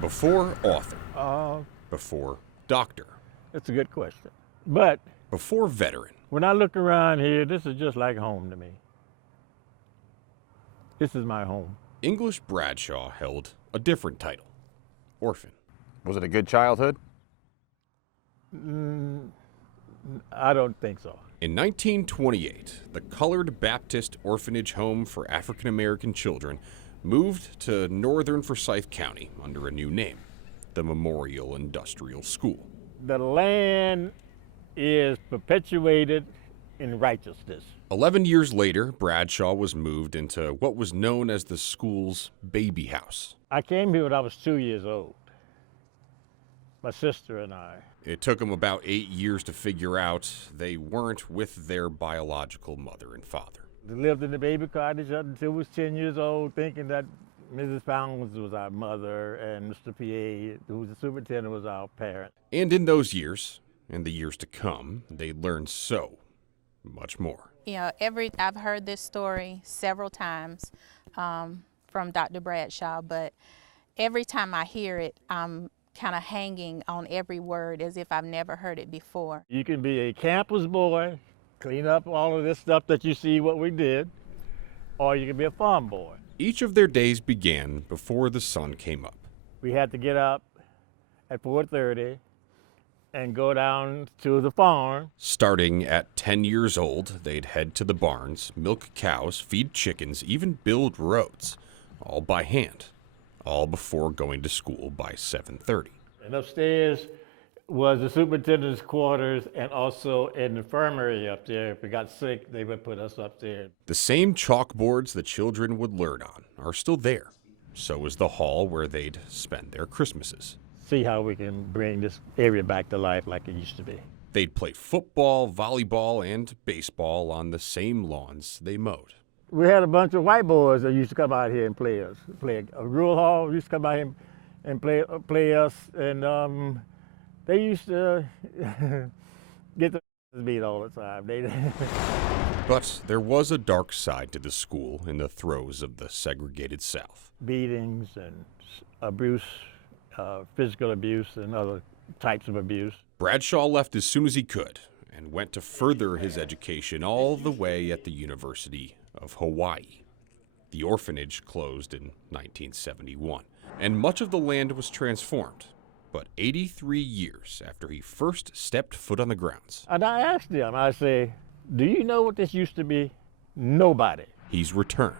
Before author. Uh, Before doctor. That's a good question. But Before veteran. when I look around here, this is just like home to me. This is my home. English Bradshaw held a different title. Orphan. Was it a good childhood? I don't think so. In 1928, the Colored Baptist Orphanage Home for African American Children moved to northern Forsyth County under a new name, the Memorial Industrial School. The land is perpetuated in righteousness. 11 years later, Bradshaw was moved into what was known as the school's baby house. I came here when I was 2 years old. My sister and I. It took them about 8 years to figure out they weren't with their biological mother and father. We lived in the baby cottage until I was 10 years old, thinking that Mrs. Pounds was our mother and Mr. P.A., who was the superintendent, was our parent. And in those years, and the years to come, they learned so much more. You know, I've heard this story several times from Dr. Bradshaw, but every time I hear it, I'm kind of hanging on every word as if I've never heard it before. You can be a campus boy, clean up all of this stuff that you see what we did, or you can be a farm boy. Each of their days began before the sun came up. We had to get up at 4:30 and go down to the farm. Starting at 10 years old, they'd head to the barns, milk cows, feed chickens, even build roads, all by hand, all before going to school by 7:30. And upstairs was the superintendent's quarters and also an infirmary up there. If we got sick, they would put us up there. The same chalkboards the children would learn on are still there. So is the hall where they'd spend their Christmases. See how we can bring this area back to life like it used to be. They'd play football, volleyball, and baseball on the same lawns they mowed. We had a bunch of white boys that used to come out here and play us. A rural hall used to come out here and play us, and they used to get the beat all the time. But there was a dark side to the school in the throes of the segregated South. Beatings and abuse, physical abuse and other types of abuse. Bradshaw left as soon as he could and went to further his education all the way at the University of Hawaii. The orphanage closed in 1971, and much of the land was transformed. But 83 years after he first stepped foot on the grounds. And I asked him, I say, do you know what this used to be? Nobody. He's returned.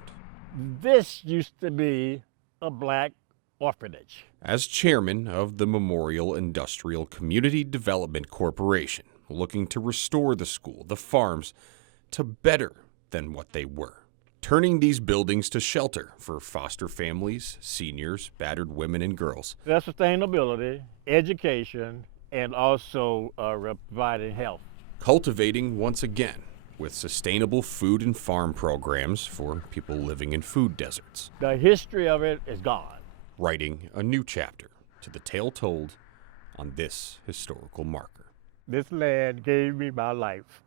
This used to be a black orphanage. As chairman of the Memorial Industrial Community Development Corporation, looking to restore the school, the farms, to better than what they were. Turning these buildings to shelter for foster families, seniors, battered women and girls. That's sustainability, education, and also providing health. Cultivating once again with sustainable food and farm programs for people living in food deserts. The history of it is gone. Writing a new chapter to the tale told on this historical marker. This land gave me my life.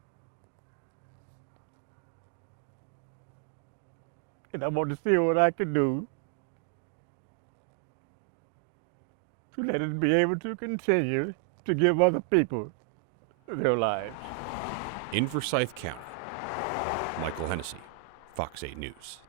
And I want to see what I can do to let it be able to continue to give other people their lives. In Forsyth County, Michael Hennessy, Fox 8 News.